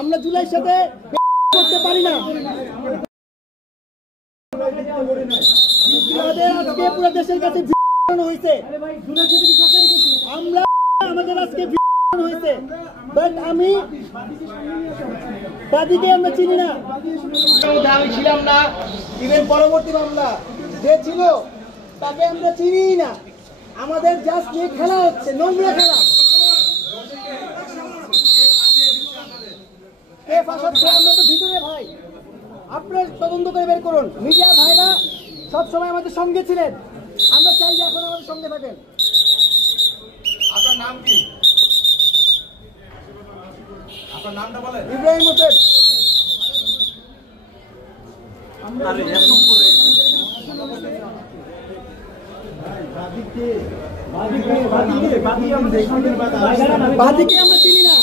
আমরা জুলাইয়ের সাথে করতে পারি না। আজকে পুরো দেশের কাছে হয়েছে, আমরা আমাদের আজকে হয়েছে, বাট আমি দাদিকে আমরা চিনি না, আমি ছিলাম না। ইভেন পরবর্তী মামলা যে ছিল তাকে আমরা চিনি না। আমাদের জাস্ট নিয়ে খেলা হচ্ছে, নোংরা খেলা। কে ফাঁসাচ্ছে? আমরা তো ভিতরে ভাই, আপনার তদন্ত করে বের করুন। মিডিয়া ভাইরা সবসময় আমাদের সঙ্গে ছিলেন, আমরা চাই যে এখন আমাদের সঙ্গে থাকেন। আপনার নাম কি? আপনার নামটা বলেন। ইব্রাহিম হোসেন। বাদীকে আমরা চিনি না।